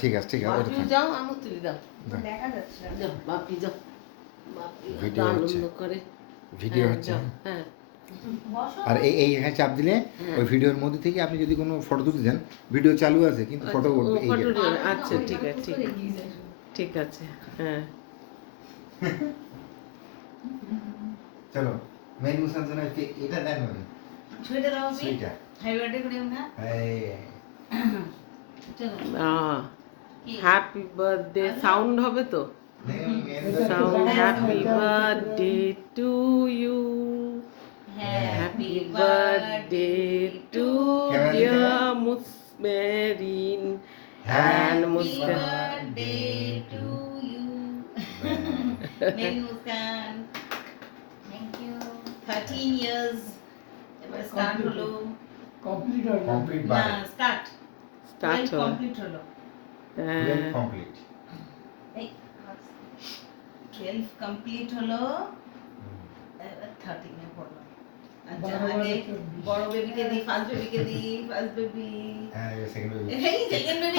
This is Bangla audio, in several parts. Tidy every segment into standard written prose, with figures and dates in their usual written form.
ঠিক আছে ঠিক আছে যাও আমি তুলি দাও দেখা যাচ্ছে যাও বাপি যাও ভিডিও হচ্ছে করে ভিডিও হচ্ছে হ্যাঁ আর এই এখানে চাপ দিলে ওই ভিডিওর মধ্যে থেকে আপনি যদি কোনো ফটো তুলতে দেন ভিডিও চালু আছে কিন্তু ফটো উঠবে এই যে আচ্ছা ঠিক আছে ঠিক আছে হ্যাঁ চলো মেন মুসান জন্য এটা দেন না ছুঁইটা দাও সেইটা হ্যাপি বার্থডে করে না চলো হ্যাপি বার্থডে সাউন্ড হবে তো sound happy birthday to you happy birthday to dear মুসমেরিন and Muskan birthday to you মেন মুস্কান থ্যাংক ইউ 13 ইয়ার্স এবার স্টার্ট হলো কমপ্লিট না স্টার্ট start কমপ্লিট হলো কমপ্লিট এই 12 কমপ্লিট হলো এবার 13 এ পড়লো আচ্ছা আগে বড় বেবিকে দি ফার্স্ট বেবিকে দি ফার্স্ট বেবি হ্যাঁ সেকেন্ড বেবি এই সেকেন্ড বেবি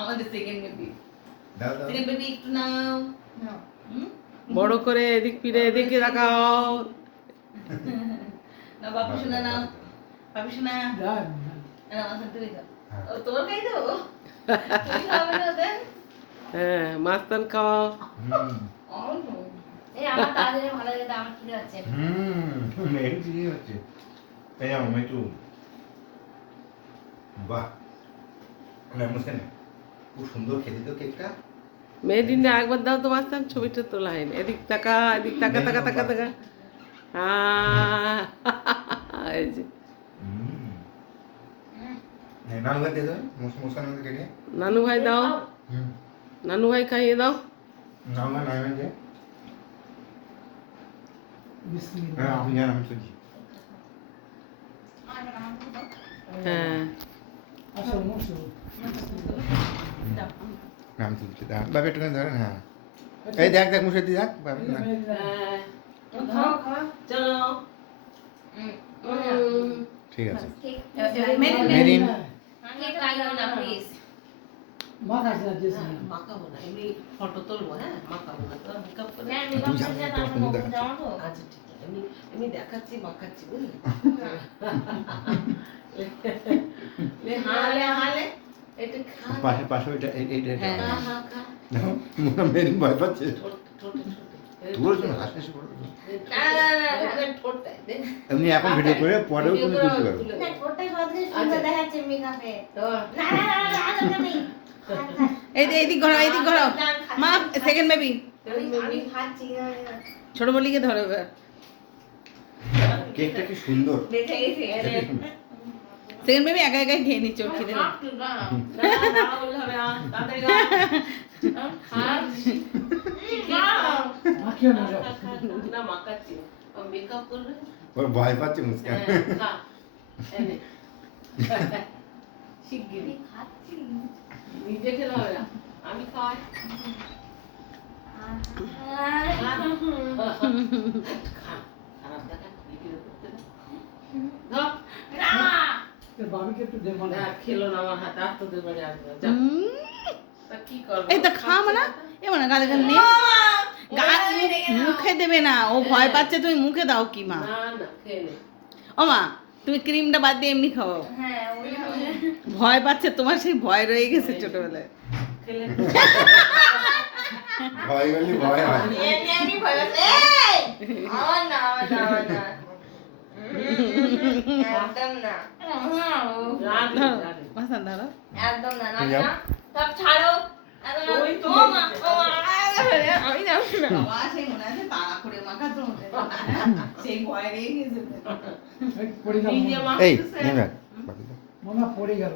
আমাদের সেকেন্ড বেবি দাও দাও সেকেন্ড বেবি একটু নাও বড় করে এদিক ফিরে এদিকে তাকাও না বাপু শোনা নাও বাপু শোনা না আমার তুমি দাও ও তোমার খাই দাও তুমি খাবে না দেন হ্যাঁ মাস্তান খাও এই আমার তাড়াতাড়ি ভালো লাগে আমার খিদে হচ্ছে মেন কি হচ্ছে এই আমি একটু বাহ না মুসকান খুব সুন্দর খেতে তো কেকটা মেয়েদিন একবার দাও তো মাস্তান ছবিটা তোলা হয়নি এদিক তাকা তাকা এই যে নানু ভাই দিয়ে দাও মুসকান আমাকে কেটে নানু ভাই দাও নানু ভাই খাইয়ে দাও নানু ভাই নাই যে হ্যাঁ আপনি জানেন আমি সুজি হ্যাঁ নাম তুলছি বাবা একটু ধরেন হ্যাঁ এই দেখ দেখ মুসে দি দেখ বাবা না খাও খাও চলো ঠিক আছে মেরিন কেক খাইও না প্লিজ মাখাবো না এমনি ফটো তুলবো হ্যাঁ মাখাবো না তো মেকআপ করে হ্যাঁ মেকআপ করে না তুমি দেখাচ্ছ। যাও তো আচ্ছা ঠিক আছে এমনি দেখাচ্ছি মাখাচ্ছি বুঝলি হালে হালে এটা খা পাশে পাশে ওইটা এইটা হ্যাঁ খা খা দেখো মুখটা মেরিন ভয় পাচ্ছে ছোট তোর জন্য হাসি পড়ে না ঠোঁটটা দে এমনি এখন ভিডিও করে পরেও তুমি তুলতে পারবে না ছোটটা সবথেকে সুন্দর দেখাচ্ছে মেকআপে তো না না নেই এই যে এদিক ঘোরাও মা সেকেন্ড বেবি আমি খাচ্ছি না ছোট বলিকে ধরো এবার কেকটা কি সুন্দর দেখে গেছি সেকেন্ড বেবি একা একাই খেয়ে নিচ্ছে ওর খিদে মেকআপ করবে ওর ভয় পাচ্ছে মুস্কান খা এনে শিগগিরি খাচ্ছি নিজে খেলে হবে না আমি খাই খারাপ দেখা ভিডিও করতে না খেলো না আমার হাতে আর তোদের বাড়ি আসবে যা তা কি করবে এই তো খা মানা এ মানা গালে গালে নিয়ে মুখে দেবে না ও ভয় পাচ্ছে তুমি মুখে দাও কি মা না না খেয়ে নে ও মা তুমি ক্রিমটা বাদ দিয়ে এমনি খাও হ্যাঁ ওই ভয় পাচ্ছে তোমার সেই ভয় রয়ে গেছে ছোটবেলায় খেলে ভয় গেলে ভয় হয় আমি ভয় পাচ্ছি এই আমার না একদম না মাসান ধরো একদম না তুমি যাও। সব ছাড়ো ওই তো ও মা আমি যাবো না বাবা সেই মনে আছে তাড়া করে মাখাতো সেই ভয় রয়ে গেছে নিজে এই মাখতেছে নেমে মনে পড়ে গেল